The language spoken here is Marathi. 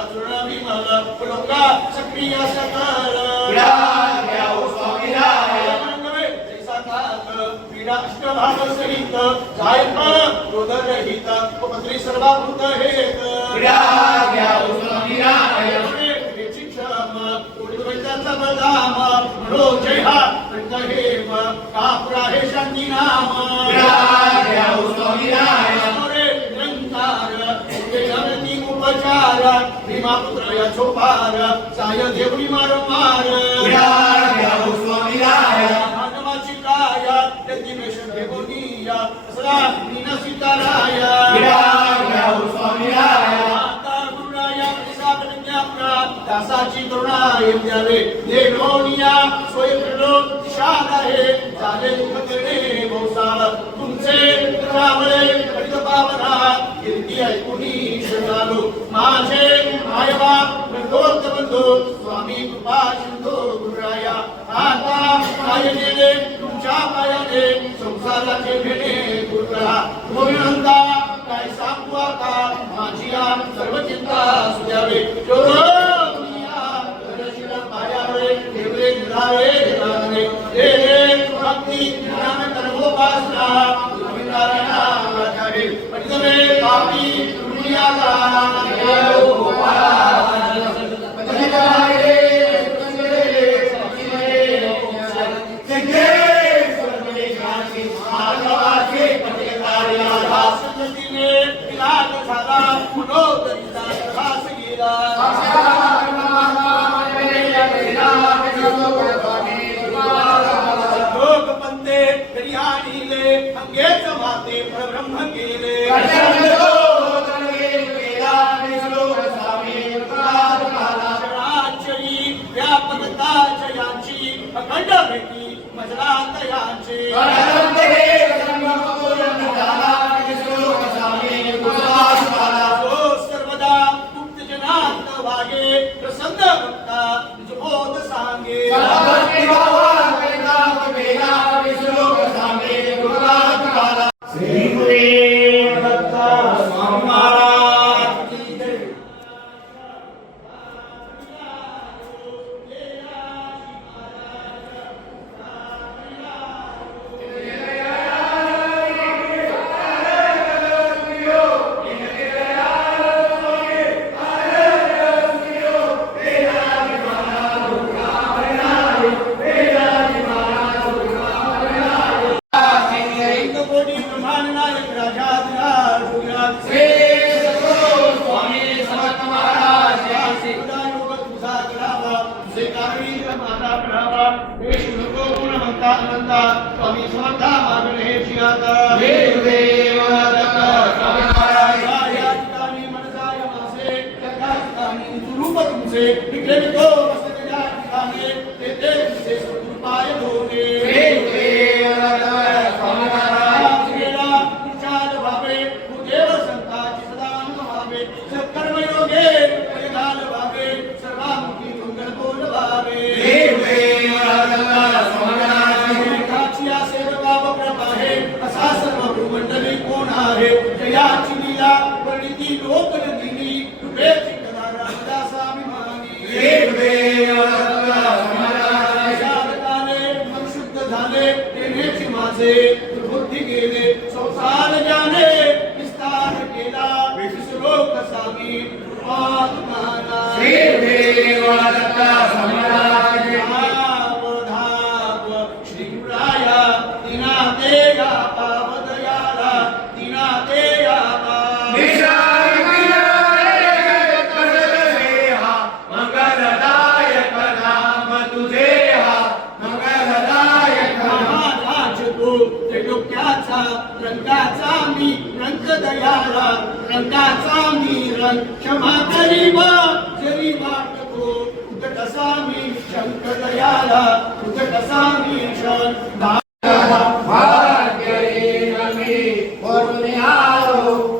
सकल। पुलंगा सक्रिय सकल मंगवे जैसा काक पीडा अष्टभाग सहित जायक क्रोधरहित उपद्री सर्वाभूत हेत म्हणो जय हा कापुरा हे शांती नाम समोरे निरंकार उपचार भीमापुत्र या छोपार साय देवणी मार मार मानवाची काया प्रतिमेश देवनीया असला मीना सीताराया। गुरुराया प्रसादज्ञाप्रा दासाची करुणा द्यावे देवनिया स्वयंप्रलो दिशाद आहे झाले दुःख करणे भोसाळ तुमचे रामळे हरित पावना कीर्ती ऐकुनी झालो माझे मायबाप बंधोत बंधू स्वामी कृपा सिंधू गुरुराया. आता काय गेले तुमच्या पायाने संसाराचे भेणे गुरुरा गोविंदा काय सांगू आता? माझी या सर्व चिंता असू द्यावे ठेवले निराळे निराळे हे भक्ती ज्ञान कर्मोपासना गोविंदाला वाचावे पटकने लोकपंते तरी आणले अंगेच माते परब्रह्म ಲಾಂತಯಾಂಚಿ Nunca não museu, Me crê em a serenidade. रंगाचा मी रंग दयाला रंगाचा मी क्षमा करीबा जरी वाटतो तुझ कसा मी शंक दयाला तुझ कसा मी क्षण भाग्य मी नमी आलो.